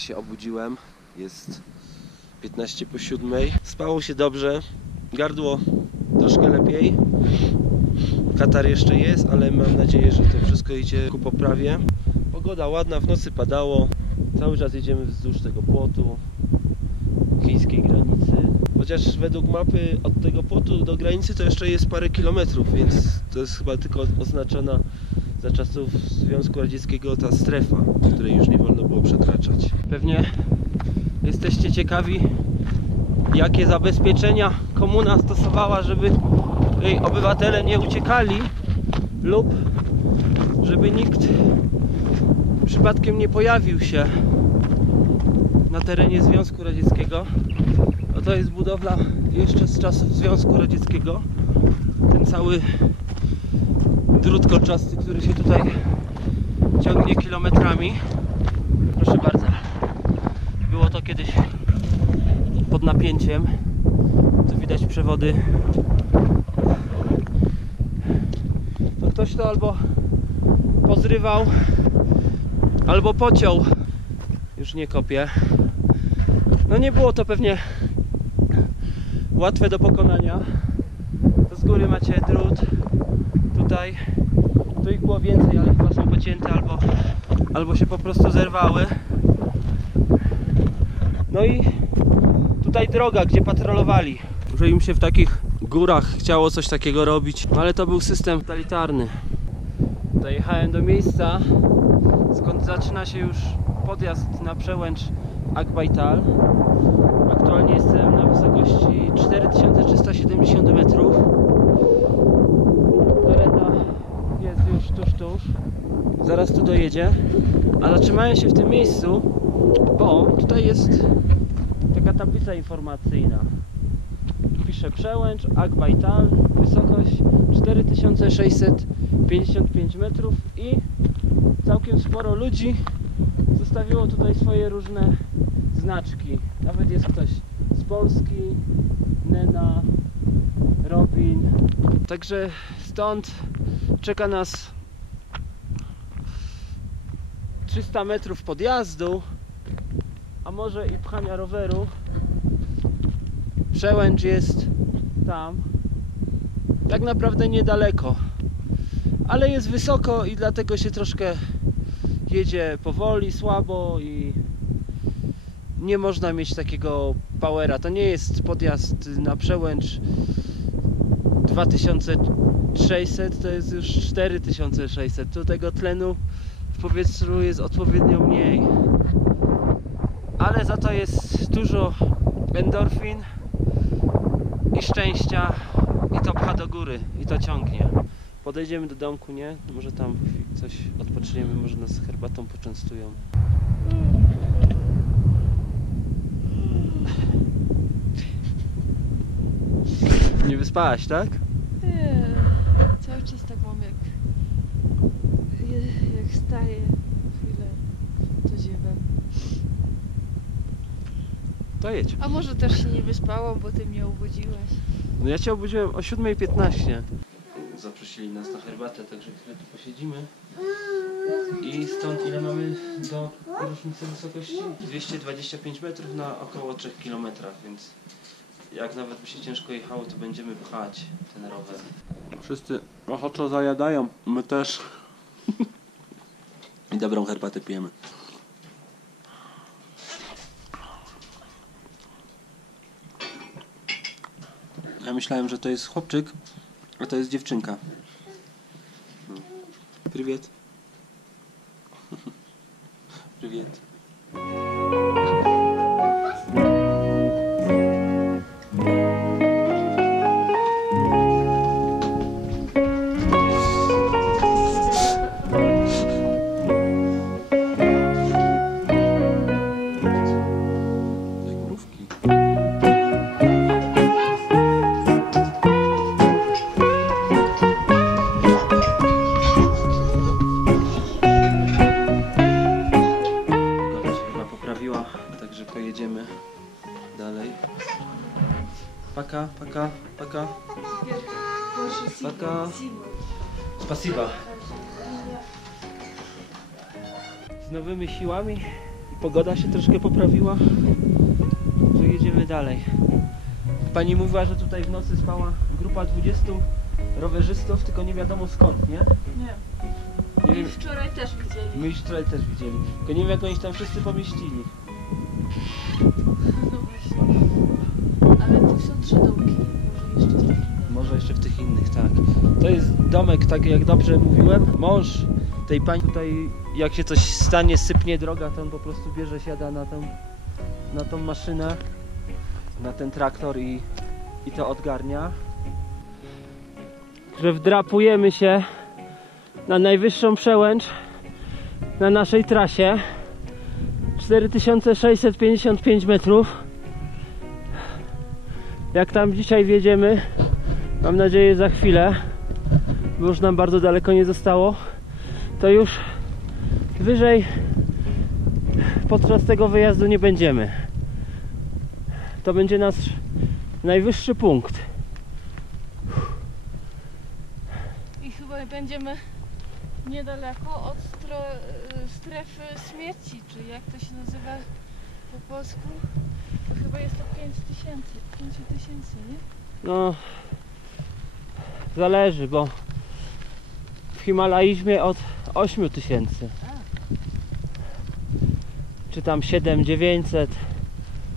się obudziłem, jest 15 po 7. Spało się dobrze, gardło troszkę lepiej. Katar jeszcze jest, ale mam nadzieję, że to wszystko idzie ku poprawie. Pogoda ładna, w nocy padało. Cały czas jedziemy wzdłuż tego płotu chińskiej granicy. Chociaż według mapy od tego płotu do granicy to jeszcze jest parę kilometrów, więc to jest chyba tylko oznaczona za czasów Związku Radzieckiego ta strefa, której już nie wolno było przekraczać. Pewnie jesteście ciekawi, jakie zabezpieczenia komuna stosowała, żeby jej obywatele nie uciekali lub żeby nikt przypadkiem nie pojawił się na terenie Związku Radzieckiego. No to jest budowla jeszcze z czasów Związku Radzieckiego. Ten cały drut kolczasty, który się tutaj ciągnie kilometrami. Proszę bardzo. Było to kiedyś pod napięciem. Tu widać przewody. To ktoś to albo pozrywał, albo pociął. Już nie kopię. No nie było to pewnie łatwe do pokonania. To z góry macie drut. Tutaj. Tu ich było więcej, ale chyba są pocięte albo się po prostu zerwały. No i tutaj droga, gdzie patrolowali. Że im się w takich górach chciało coś takiego robić, ale to był system totalitarny. Dojechałem do miejsca, skąd zaczyna się już podjazd na przełęcz Akbajtal. Aktualnie jestem na wysokości 4370 metrów. Kareta jest już tuż. Zaraz tu dojedzie. A zatrzymałem się w tym miejscu, bo tutaj jest taka tablica informacyjna. Pisze przełęcz Akbajtal, wysokość 4655 metrów i całkiem sporo ludzi zostawiło tutaj swoje różne znaczki. Nawet jest ktoś z Polski, Nena, Robin. Także stąd czeka nas 300 metrów podjazdu, a może i pchania roweru. Przełęcz jest tam, tak naprawdę niedaleko, ale jest wysoko i dlatego się troszkę jedzie powoli, słabo i nie można mieć takiego powera. To nie jest podjazd na przełęcz 2600, to jest już 4600. Tu tego tlenu w powietrzu jest odpowiednio mniej, ale za to jest dużo endorfin i szczęścia i to pcha do góry i to ciągnie. Podejdziemy do domku, nie? Może tam coś odpoczniemy, może nas herbatą poczęstują. Nie wyspałaś, tak? Nie, cały czas tak mam jak wstaję chwilę, to ziewam. To jedź. A może też się nie wyspałam, bo ty mnie obudziłeś. No ja cię obudziłem o 7:15. Zaprosili nas na herbatę, także chwilę tu posiedzimy. I stąd ile mamy do różnicy wysokości? 225 metrów na około 3 km, więc jak nawet by się ciężko jechało, to będziemy pchać ten rower. Wszyscy ochoczo zajadają, my też. I dobrą herbatę pijemy. Ja myślałem, że to jest chłopczyk, a to jest dziewczynka. Привет. Привет. Pojedziemy dalej. Paka, paka, paka. Paka. Spasiba. Z nowymi siłami i Pogoda się troszkę poprawiła. To jedziemy dalej. Pani mówiła, że tutaj w nocy spała grupa 20 rowerzystów, tylko nie wiadomo skąd, nie? Nie. Nie I wiem. wczoraj też widzieli. My już wczoraj też widzieli. Tylko nie wiem, jak oni się tam wszyscy pomieścili. No właśnie. Ale tu są 3 domki. Może jeszcze w tych innych. Może jeszcze w tych innych, tak. To jest domek, tak jak dobrze mówiłem. Mąż tej pani tutaj, jak się coś stanie, sypnie droga, to on po prostu bierze, siada na tą maszynę, na ten traktor i to odgarnia. Że wdrapujemy się na najwyższą przełęcz na naszej trasie. 4655 metrów. Jak tam dzisiaj wjedziemy, mam nadzieję za chwilę, bo już nam bardzo daleko nie zostało, to już wyżej podczas tego wyjazdu nie będziemy. To będzie nasz najwyższy punkt. I chyba będziemy niedaleko od strefy śmierci, czy jak to się nazywa po polsku. To chyba jest to 5000, nie? No, zależy, bo w Himalaizmie od 8000. Czy tam 7900,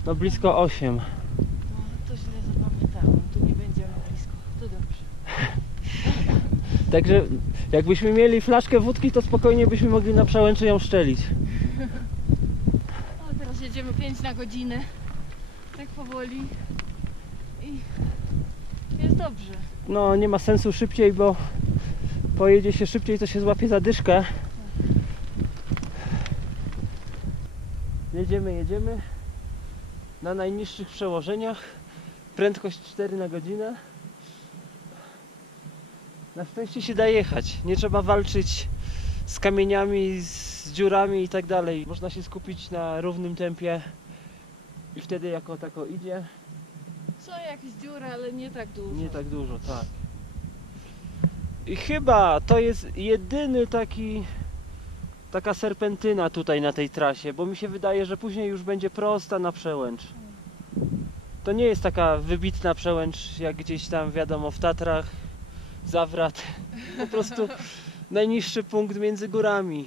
no blisko 8. No to źle zapamiętałam, tu nie będziemy blisko, to dobrze. Także jakbyśmy mieli flaszkę wódki, to spokojnie byśmy mogli na przełęczy ją szczelić. O, teraz jedziemy 5 na godzinę, tak powoli i jest dobrze. No nie ma sensu szybciej, bo pojedzie się szybciej, to się złapie zadyszkę. Jedziemy na najniższych przełożeniach, prędkość 4 na godzinę. Na szczęście się da jechać, nie trzeba walczyć z kamieniami, z dziurami i tak dalej. Można się skupić na równym tempie i wtedy jako tako idzie. Są jakieś dziury, ale nie tak dużo. Nie tak dużo, tak. I chyba to jest jedyny taka serpentyna tutaj na tej trasie, bo mi się wydaje, że później już będzie prosta na przełęcz. To nie jest taka wybitna przełęcz jak gdzieś tam, wiadomo, w Tatrach, Zawrat. Po prostu najniższy punkt między górami,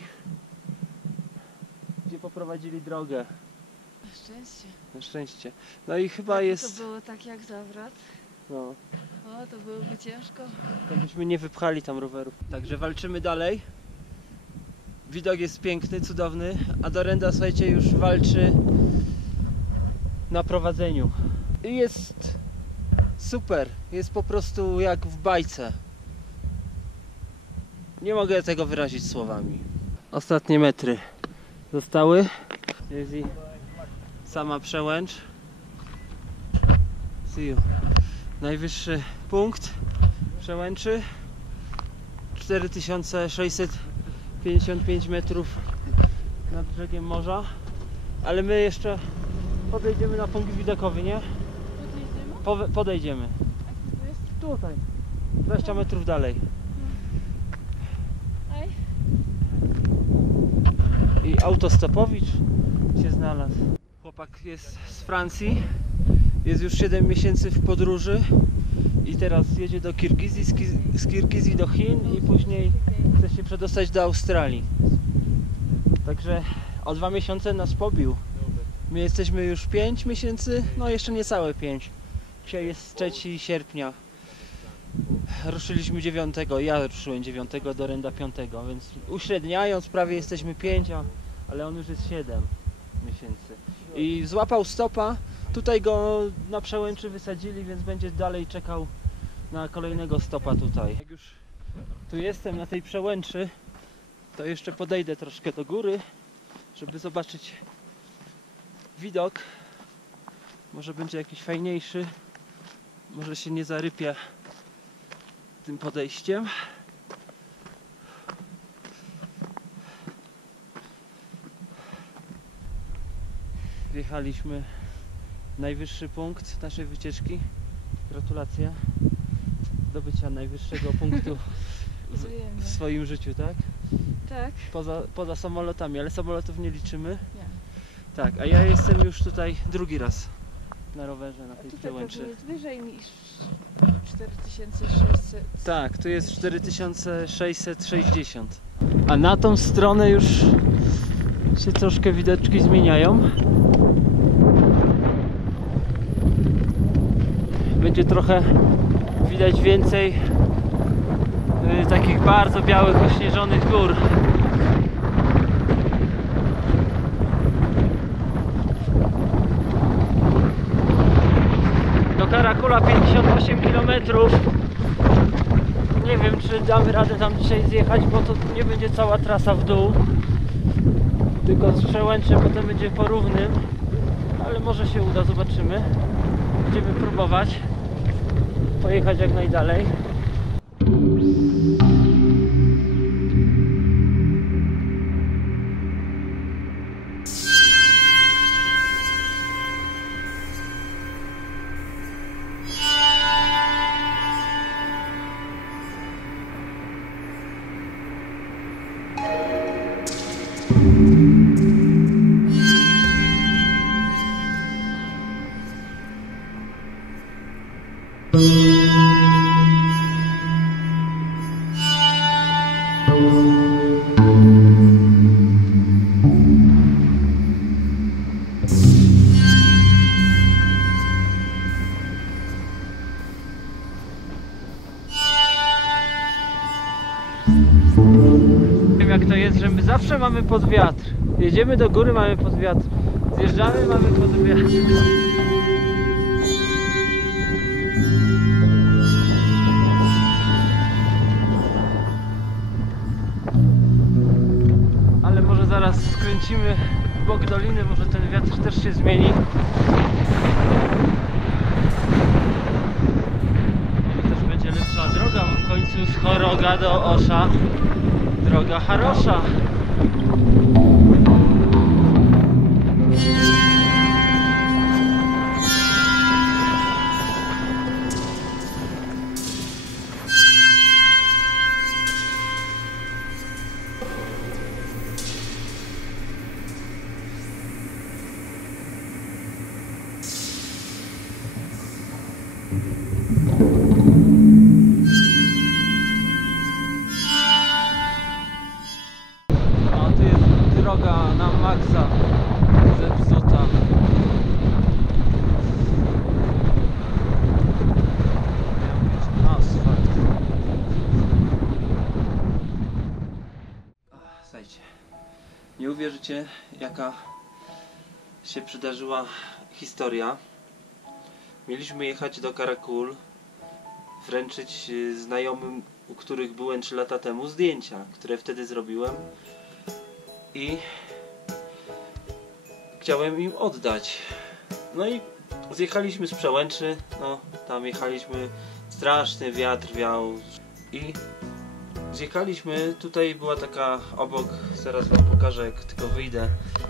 gdzie poprowadzili drogę. Na szczęście. Na szczęście. No i chyba Jakby jest... to było tak jak zawrat. No. O, to byłoby ciężko. To byśmy nie wypchali tam rowerów. Także walczymy dalej. Widok jest piękny, cudowny, a Dorenda, słuchajcie, już walczy na prowadzeniu. I jest super, jest po prostu jak w bajce. Nie mogę tego wyrazić słowami. Ostatnie metry zostały. Jest i sama przełęcz. See you. Najwyższy punkt przełęczy 4655 metrów nad brzegiem morza, ale my jeszcze podejdziemy na punkt widokowy, nie? Podjedziemy? Podejdziemy. A gdzie to jest? Tutaj, 20 metrów dalej. Aj. I autostopowicz się znalazł. Chłopak jest z Francji, jest już 7 miesięcy w podróży i teraz jedzie do Kirgizji, z Kirgizji do Chin i później chce się przedostać do Australii. Także o 2 miesiące nas pobił. My jesteśmy już 5 miesięcy, no jeszcze niecałe 5. Dzisiaj jest 3 sierpnia. Ruszyliśmy 9, ja ruszyłem 9, Dorenda 5, więc uśredniając prawie jesteśmy 5, ale on już jest 7 miesięcy. I złapał stopa, tutaj go na przełęczy wysadzili, więc będzie dalej czekał na kolejnego stopa tutaj. Jak już tu jestem na tej przełęczy, to jeszcze podejdę troszkę do góry, żeby zobaczyć widok. Może będzie jakiś fajniejszy, może się nie zarypia tym podejściem. Wjechaliśmy w najwyższy punkt naszej wycieczki. Gratulacje zdobycia najwyższego punktu w swoim życiu, tak? Tak. Poza samolotami, ale samolotów nie liczymy. Nie. Tak, a ja jestem już tutaj drugi raz na rowerze, na A tej tutaj przełęczy. pewnie jest wyżej niż 4600. Tak, tu jest 4660. A na tą stronę już się troszkę widoczki zmieniają. Będzie trochę widać więcej takich bardzo białych, ośnieżonych gór. Do Karakula 58 km. Nie wiem, czy damy radę tam dzisiaj zjechać, bo to nie będzie cała trasa w dół, tylko z przełęczy potem będzie po równym, ale może się uda, zobaczymy. Będziemy próbować pojechać jak najdalej. Wiem, jak to jest, że my zawsze mamy pod wiatr. Jedziemy do góry, mamy pod wiatr. Zjeżdżamy, mamy pod wiatr. Ale może zaraz skręcimy w bok doliny, może ten wiatr też się zmieni. Może też będzie lepsza droga, bo w końcu z Choroga do Osza droga Harosza. A tu jest droga na maksa zepsuta. Miał być asfalt. Słuchajcie, nie uwierzycie, jaka się przydarzyła historia. Mieliśmy jechać do Karakul, wręczyć znajomym, u których byłem 3 lata temu, zdjęcia, które wtedy zrobiłem, i chciałem im oddać. No i zjechaliśmy z przełęczy, no tam jechaliśmy, straszny wiatr wiał i zjechaliśmy, tutaj była taka obok, zaraz wam pokażę, jak tylko wyjdę,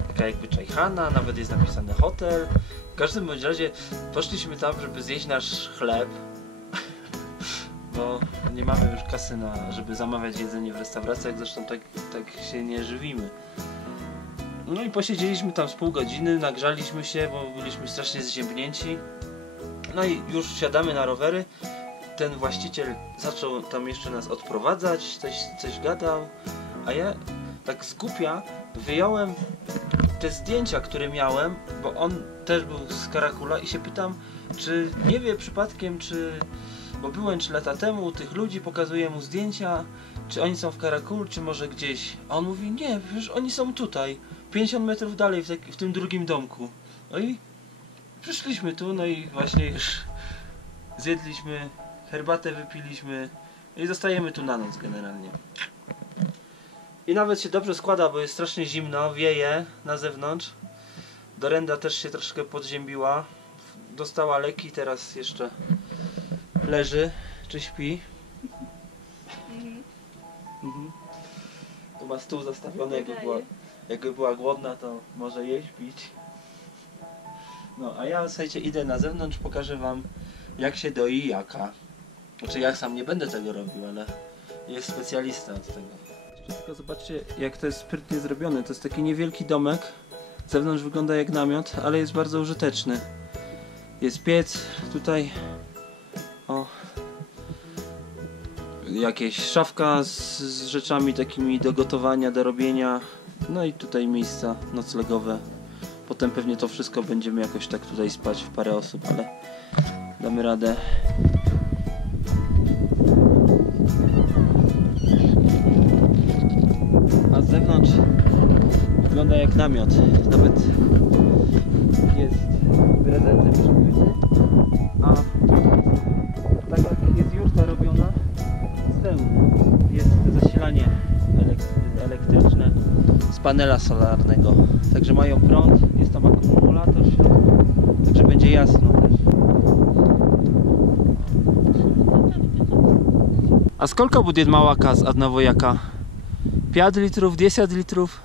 taka jakby czajchana, nawet jest napisane hotel. W każdym bądź razie poszliśmy tam, żeby zjeść nasz chleb, bo nie mamy już kasy żeby zamawiać jedzenie w restauracjach, zresztą tak się nie żywimy. No i posiedzieliśmy tam z pół godziny, nagrzaliśmy się, bo byliśmy strasznie zziębnięci. No i już wsiadamy na rowery. Ten właściciel zaczął tam jeszcze nas odprowadzać, coś gadał, a ja tak z głupia wyjąłem te zdjęcia, które miałem, bo on też był z Karakula, i się pytam, czy nie wie przypadkiem, bo byłem 3 lata temu u tych ludzi, pokazuję mu zdjęcia, czy oni są w Karakul, czy może gdzieś. A on mówi, nie, przecież oni są tutaj, 50 metrów dalej, w tym drugim domku. No i przyszliśmy tu, no i właśnie już zjedliśmy, herbatę wypiliśmy i zostajemy tu na noc generalnie. I nawet się dobrze składa, bo jest strasznie zimno, wieje na zewnątrz. Dorenda też się troszkę podziębiła. Dostała leki, teraz jeszcze leży, czy śpi. Tu ma stół zastawiony, jakby była głodna, to może jeść, pić. No, a ja, słuchajcie, idę na zewnątrz, pokażę wam, jak się doi jaka. Znaczy, ja sam nie będę tego robił, ale jest specjalista od tego. Tylko zobaczcie, jak to jest sprytnie zrobione. To jest taki niewielki domek Z zewnątrz wygląda jak namiot, ale jest bardzo użyteczny. Jest piec tutaj, o, jakieś szafka z rzeczami takimi do gotowania, do robienia, no i tutaj miejsca noclegowe. Potem pewnie to wszystko będziemy jakoś tak tutaj spać w parę osób, ale damy radę. A z zewnątrz wygląda jak namiot. Nawet jest prezentem przykryty, a tak jak jest jurta robiona, z tyłu jest zasilanie elektryczne z panela solarnego. Także mają prąd, jest tam akumulator w środku, także będzie jasno też. A сколько будет молока z одного яка? 5 litrów, 10 litrów?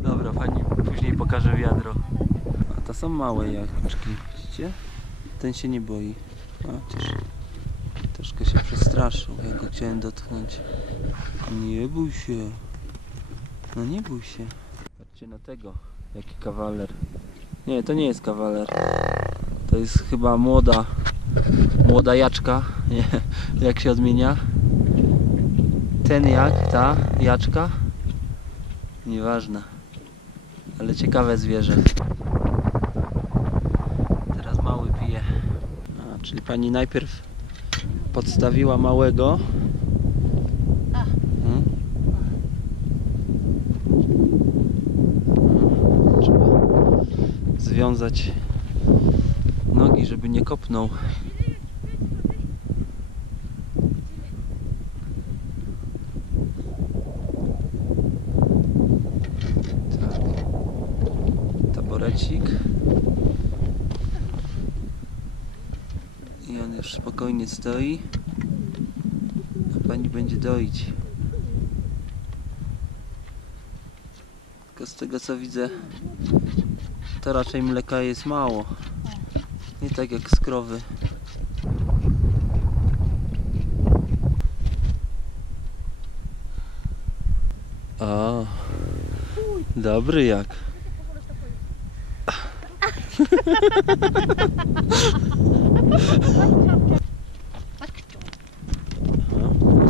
Dobra, pani później pokaże wiadro. A to są małe jaczki, widzicie? Ten się nie boi. A, troszkę się przestraszył, jak go chciałem dotknąć. Nie bój się. No nie bój się. Patrzcie na tego, jaki kawaler. Nie, to nie jest kawaler. To jest chyba młoda jaczka. Nie, jak się odmienia? Ten jak, ta jaczka? Nieważne. Ale ciekawe zwierzę. Teraz mały pije. A, czyli pani najpierw podstawiła małego. Trzeba związać nogi, żeby nie kopnął. Tak. Taborecik. I on już spokojnie stoi. A pani będzie doić. Tylko z tego co widzę, to raczej mleka jest mało. Nie tak jak z krowy. O, dobry jak.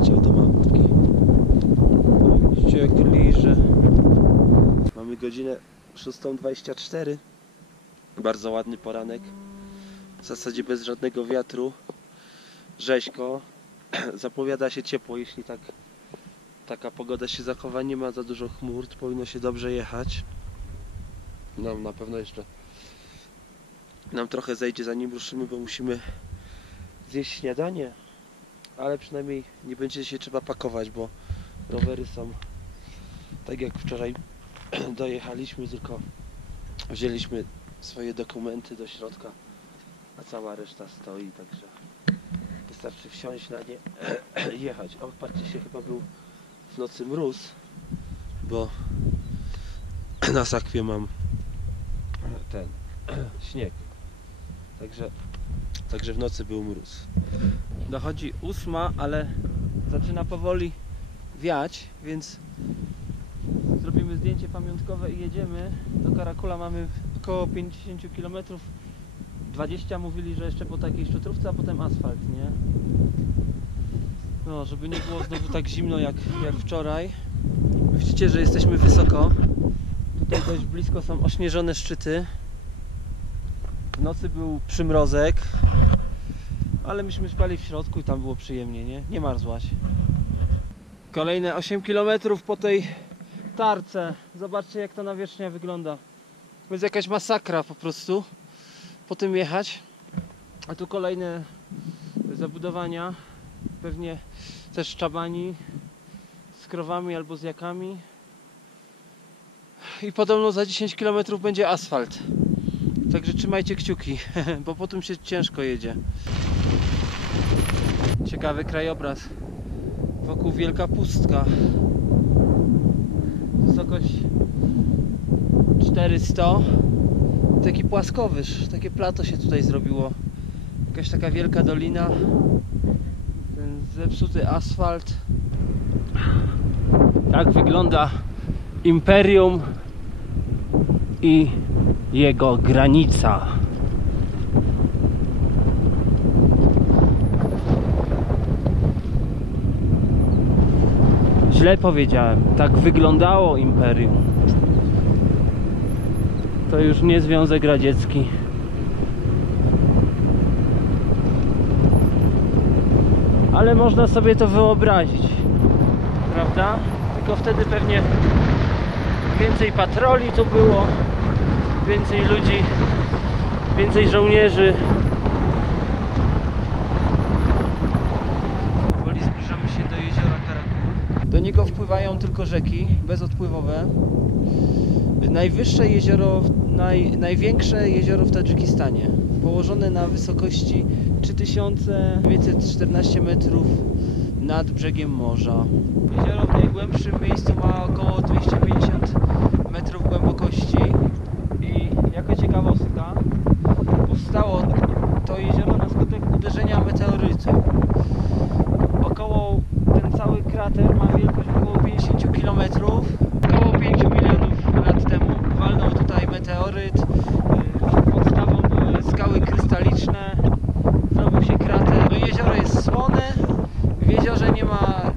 Chciał do mamki. No, widzicie jak liże. Mamy godzinę 6:24. Bardzo ładny poranek. W zasadzie bez żadnego wiatru. Rzeźko. Zapowiada się ciepło, jeśli taka pogoda się zachowa. Nie ma za dużo chmur, to powinno się dobrze jechać. No, na pewno jeszcze nam trochę zejdzie, zanim ruszymy, bo musimy zjeść śniadanie. Ale przynajmniej nie będzie się trzeba pakować, bo rowery są tak jak wczoraj dojechaliśmy, tylko wzięliśmy swoje dokumenty do środka, a cała reszta stoi, także wystarczy wsiąść na nie jechać. O, patrzcie się, chyba był w nocy mróz, bo na sakwie mam ten śnieg, także w nocy był mróz. Dochodzi 8, ale zaczyna powoli wiać, więc zrobimy zdjęcie pamiątkowe i jedziemy. Do Karakula mamy około 50 km. 20 mówili, że jeszcze po takiej szczutrówce, a potem asfalt, nie? No, żeby nie było znowu tak zimno jak wczoraj. Widzicie, że jesteśmy wysoko. Tutaj dość blisko są ośnieżone szczyty. W nocy był przymrozek, ale myśmy spali w środku i tam było przyjemnie, nie? Nie marzłaś. Kolejne 8 km po tej tarce. Zobaczcie, jak ta nawierzchnia wygląda. To jest jakaś masakra po prostu po tym jechać. A tu kolejne zabudowania. Pewnie też szczabani z krowami albo z jakami. I podobno za 10 km będzie asfalt. Także trzymajcie kciuki, bo potem się ciężko jedzie. Ciekawy krajobraz. Wokół wielka pustka. Wysokość 400. Taki płaskowyż, takie plato się tutaj zrobiło. Jakaś taka wielka dolina. zepsuty asfalt. Tak wygląda imperium i jego granica. Źle powiedziałem, tak wyglądało imperium. To już nie Związek Radziecki. Ale można sobie to wyobrazić, prawda? Tylko wtedy pewnie więcej patroli tu było, więcej ludzi, więcej żołnierzy. Powoli zbliżamy się do jeziora Karakul. Do niego wpływają tylko rzeki bezodpływowe. Najwyższe jezioro, największe jezioro w Tadżykistanie, położone na wysokości 3914 metrów nad brzegiem morza. Jezioro w najgłębszym miejscu ma około 250 metrów głębokości i jako ciekawostka powstało to jezioro na skutek uderzenia meteorytu. Ten cały krater ma wielkość około 50 km. Około 5 milionów lat temu walnął tutaj meteoryt. Przed podstawą były skały krystaliczne. Zrobił się krater. No jezioro jest słone. W jeziorze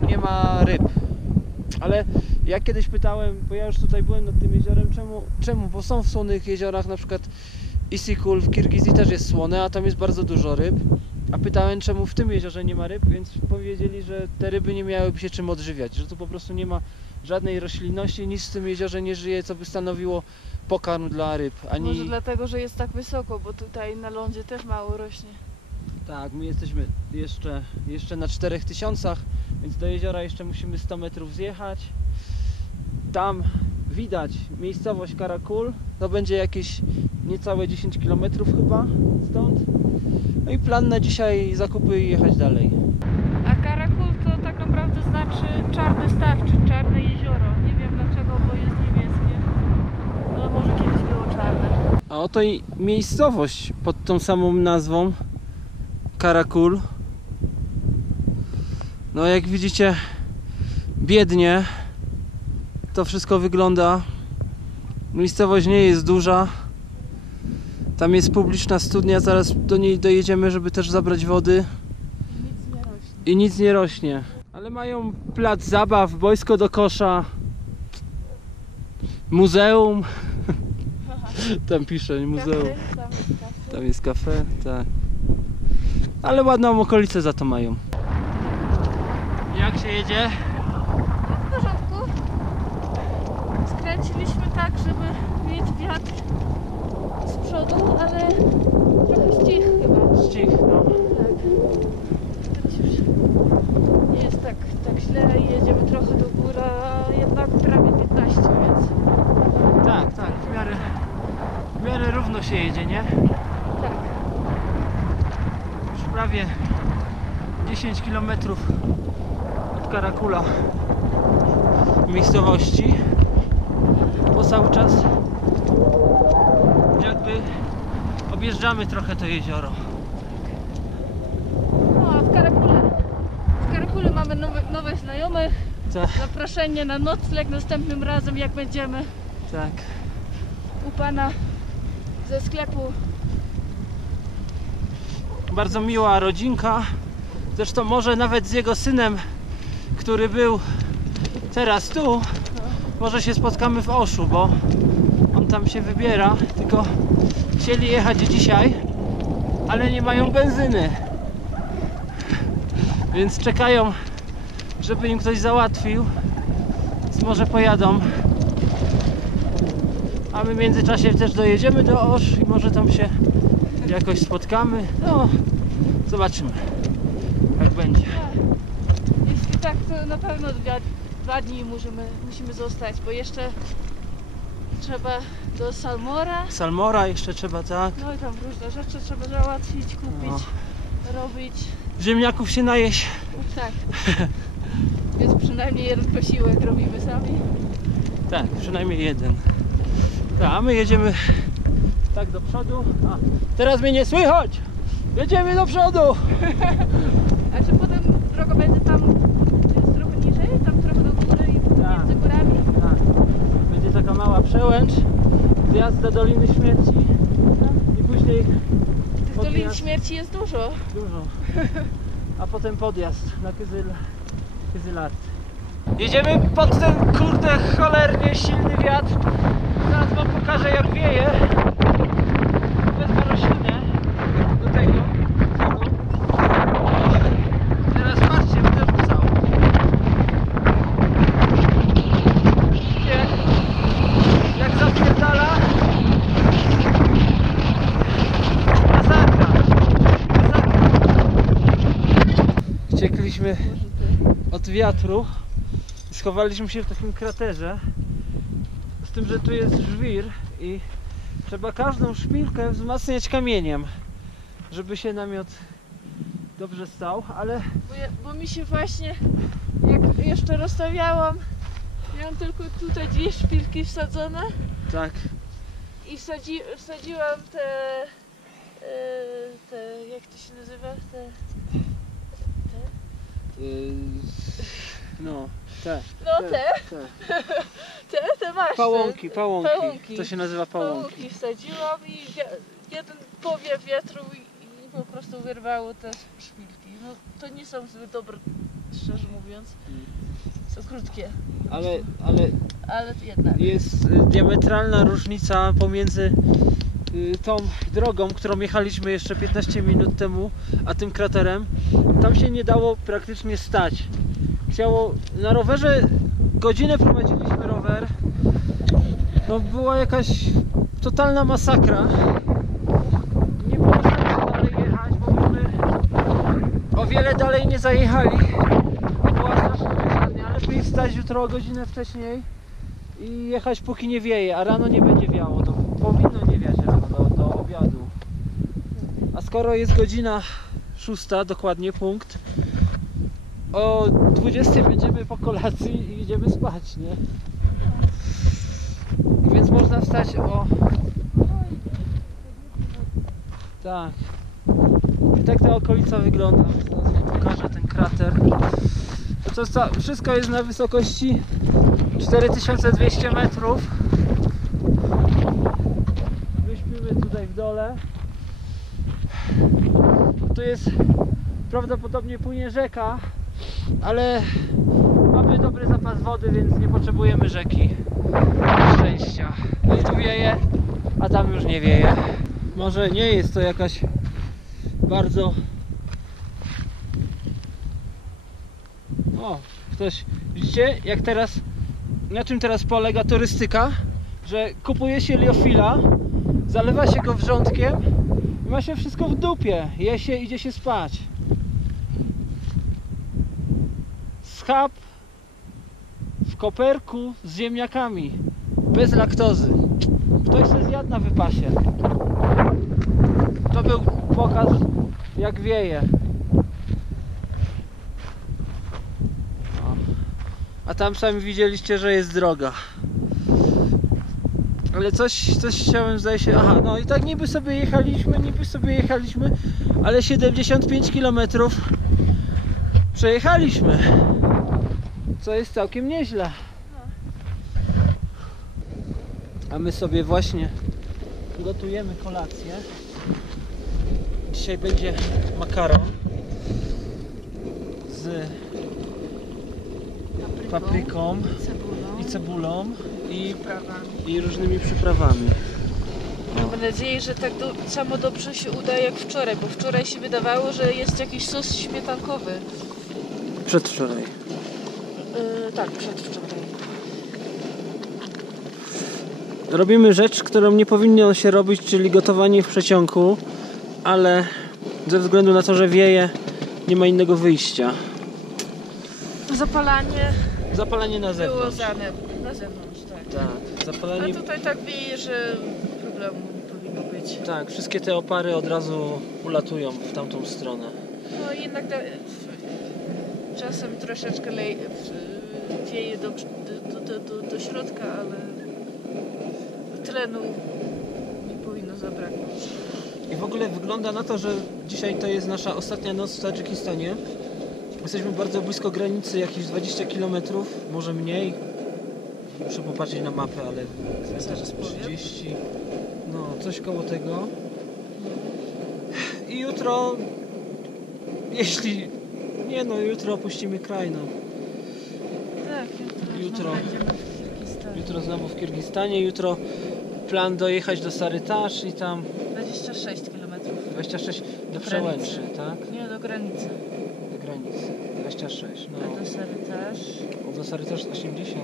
nie ma ryb. Ale ja kiedyś pytałem, bo ja już tutaj byłem nad tym jeziorem, czemu? Bo są w słonych jeziorach, na przykład Isyk-Kul w Kirgizji też jest słone, a tam jest bardzo dużo ryb. A pytałem, czemu w tym jeziorze nie ma ryb, więc powiedzieli, że te ryby nie miałyby się czym odżywiać, że tu po prostu nie ma żadnej roślinności, nic w tym jeziorze nie żyje, co by stanowiło pokarm dla ryb. Może dlatego, że jest tak wysoko, bo tutaj na lądzie też mało rośnie. Tak, my jesteśmy jeszcze na 4000, więc do jeziora jeszcze musimy 100 metrów zjechać. Tam widać miejscowość Karakul, to będzie jakieś niecałe 10 km chyba stąd. No i plan na dzisiaj zakupy i jechać dalej. A Karakul to tak naprawdę znaczy czarny staw, czy czarne jezioro. Nie wiem dlaczego, bo jest niebieskie, ale może kiedyś było czarne. A oto i miejscowość pod tą samą nazwą Karakul. No jak widzicie, biednie to wszystko wygląda. Miejscowość nie jest duża. Tam jest publiczna studnia, zaraz do niej dojedziemy, żeby też zabrać wody. Nic nie rośnie. I nic nie rośnie. Ale mają plac zabaw, boisko do kosza, muzeum. Tam pisze muzeum. Tam jest kafe, tak. Ale ładną okolicę za to mają. Jak się jedzie? W porządku. Skręciliśmy tak, żeby mieć wiatr z przodu, ale trochę ścich chyba. Ścich, no. Tak. Teraz już nie jest tak źle. Jedziemy trochę do góry, a jednak prawie 15, więc... Tak, w miarę równo się jedzie, nie? Tak. Już prawie 10 km od Karakula miejscowości. Bo cały czas jakby objeżdżamy trochę to jezioro. No a w Karakule mamy nowych znajomych. Tak, Zaproszenie na nocleg następnym razem, jak będziemy tak. u pana ze sklepu. Bardzo miła rodzinka. Zresztą może nawet z jego synem, który był teraz tu, może się spotkamy w Oszu, bo on tam się wybiera. Tylko chcieli jechać dzisiaj, ale nie mają benzyny. Więc czekają, żeby im ktoś załatwił. Więc może pojadą. A my w międzyczasie też dojedziemy do Osz i może tam się jakoś spotkamy. No, zobaczymy, jak będzie. Jeśli tak, to na pewno 2 dni musimy zostać, bo jeszcze trzeba do Salmora jeszcze trzeba, tak. No i tam różne rzeczy trzeba załatwić, kupić, robić. Ziemniaków się najeść. Tak. Więc przynajmniej jeden posiłek robimy sami. Tak, przynajmniej jeden. Tak, a my jedziemy tak do przodu. A, teraz mnie nie słychać! Jedziemy do przodu! A czy potem drogą podjazd do Doliny Śmierci i później Tych dolin podjazd, śmierci jest dużo. a potem podjazd na Kyzylarty. Jedziemy pod ten kurde cholernie silny wiatr. Zaraz wam pokażę jak wieje. Wezmę roślinę do tego. Teraz patrzcie, będę rzucał. Widzicie? Jak zapierdala. Masakra. Uciekliśmy od wiatru. Schowaliśmy się w takim kraterze. Z tym, że tu jest żwir i trzeba każdą szpilkę wzmacniać kamieniem, żeby się namiot dobrze stał, ale Bo mi się właśnie, jak jeszcze rozstawiałam, miałam tylko tutaj 2 szpilki wsadzone tak, i wsadziłam te, jak to się nazywa, no, te te maszty. pałąki, Pałąki. to się nazywa pałąki. Wsadziłam i jeden powiew wiatru i po prostu wyrwało te szpilki. No to nie są zbyt dobre, szczerze mówiąc. Są krótkie. Ale jednak. Jest diametralna różnica pomiędzy tą drogą, którą jechaliśmy jeszcze 15 minut temu, a tym kraterem. Tam się nie dało praktycznie stać. Na rowerze godzinę prowadziliśmy rower. No była jakaś totalna masakra. Nie było sensu dalej jechać, bo byśmy o wiele dalej nie zajechali. Była straszna wyżarnia, ale lepiej wstać jutro o godzinę wcześniej i jechać póki nie wieje, a rano nie będzie wiało. To powinno nie wiać rano do obiadu. A skoro jest godzina 6, dokładnie punkt, o 20 będziemy po kolacji i idziemy spać, nie? Więc można wstać o... Tak. I tak ta okolica wygląda. Zaraz wam pokażę ten krater. Wszystko jest na wysokości 4200 metrów. My śpimy tutaj w dole. Tu jest... Prawdopodobnie płynie rzeka, ale mamy dobry zapas wody, więc nie potrzebujemy rzeki. Szczęścia. No i tu wieje, a tam już nie wieje. Może nie jest to jakaś bardzo... O, ktoś... Widzicie, jak teraz... Na czym teraz polega turystyka? Że kupuje się liofila, zalewa się go wrzątkiem i ma się wszystko w dupie. Je się, idzie się spać. Schab w koperku z ziemniakami, bez laktozy. Ktoś się zjadł na wypasie. To był pokaz, jak wieje. A tam sami widzieliście, że jest droga. Ale coś chciałem, zdaje się... Aha, no i tak niby sobie jechaliśmy, ale 75 km przejechaliśmy. Co jest całkiem nieźle. A my sobie właśnie gotujemy kolację. Dzisiaj będzie makaron z papryką i cebulą i różnymi przyprawami. Mam nadzieję, że tak samo dobrze się uda jak wczoraj, bo wczoraj się wydawało, że jest jakiś sos śmietankowy. Przedwczoraj. Tak, przedwczoraj. Robimy rzecz, którą nie powinno się robić, czyli gotowanie w przeciągu, ale ze względu na to, że wieje, nie ma innego wyjścia. Zapalanie na zewnątrz. Było na zewnątrz, tak. Tak, zapalanie... A tutaj tak wieje, że problemu nie powinno być. Tak, wszystkie te opary od razu ulatują w tamtą stronę. No jednak czasem troszeczkę wieje do środka, ale tlenu nie powinno zabraknąć. I w ogóle wygląda na to, że dzisiaj to jest nasza ostatnia noc w Tadżykistanie. Jesteśmy bardzo blisko granicy, jakieś 20 km, może mniej. Muszę popatrzeć na mapę, ale Zaraz powiem. 30. No, coś koło tego. I jutro, jeśli... Nie no, jutro opuścimy kraj, no. Tak, jutro. Jutro. Będziemy w Kirgistanie. Jutro znowu w Kirgistanie, jutro plan dojechać do Sarytasz i tam 26 km. 26 do granicy. Przełęczy, tak? Nie, do granicy. Do granicy. 26, A no. do Sarytasz. Do Sarytasz 80.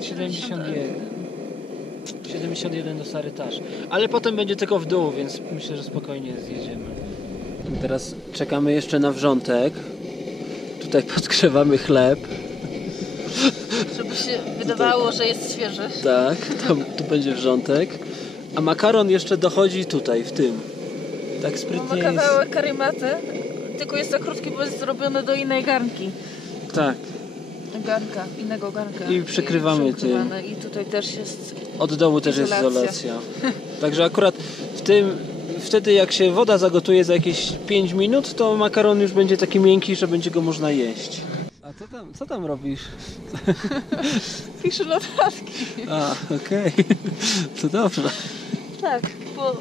71. 71 do Sarytasz. Ale potem będzie tylko w dół, więc myślę, że spokojnie zjedziemy. Teraz czekamy jeszcze na wrzątek. Tutaj podgrzewamy chleb. Żeby się wydawało, że jest świeży. Tak, tu będzie wrzątek. A makaron jeszcze dochodzi tutaj, w tym. Tak sprytnie Mamy jest. kawałek karimaty, tylko jest za krótki, bo jest zrobiony do innej garnki. Tak. Innego garnka. I przykrywamy tym. I tutaj też jest... Od dołu też jest Izolacja. izolacja. Także akurat wtedy jak się woda zagotuje za jakieś 5 minut, to makaron już będzie taki miękki, że będzie go można jeść. A co tam robisz? Piszę notatki. A, okej. To dobrze. Tak, bo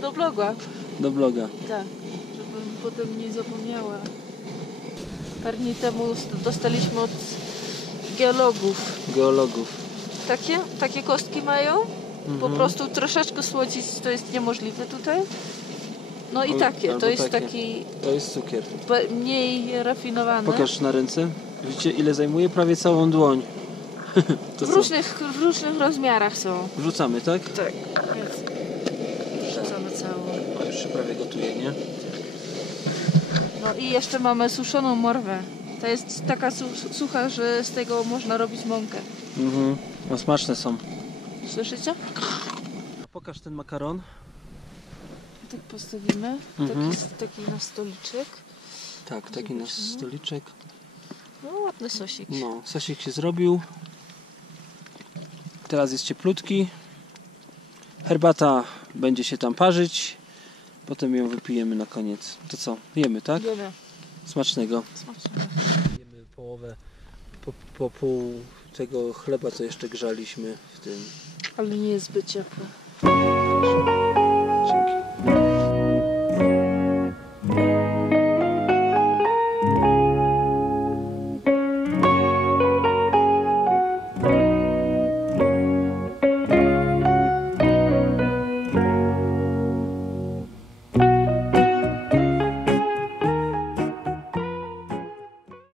do bloga. Do bloga. Tak, żebym potem nie zapomniała. Parę dni temu dostaliśmy od Geologów. Takie kostki mają. Po prostu troszeczkę słodzić to jest niemożliwe tutaj. No i takie, albo to jest takie. taki To jest cukier. mniej rafinowany. Pokaż na ręce. Widzicie, ile zajmuje? Prawie całą dłoń. To W co? różnych rozmiarach są. Wrzucamy, tak? Tak. Wrzucamy całą. O, już się prawie gotuje, nie? No i jeszcze mamy suszoną morwę. To jest taka sucha, że z tego można robić mąkę. No smaczne są. Słyszycie? Pokaż ten makaron. Tak postawimy. Taki na stoliczek. Tak, taki nasz stoliczek. No ładny sosik. No, sosik się zrobił. Teraz jest cieplutki. Herbata będzie się tam parzyć. Potem ją wypijemy na koniec. To co? Jemy, tak? Wiemy. Smacznego. Smacznego. Jemy połowę, po pół tego chleba, co jeszcze grzaliśmy w tym. Ale nie jest zbyt ciepło.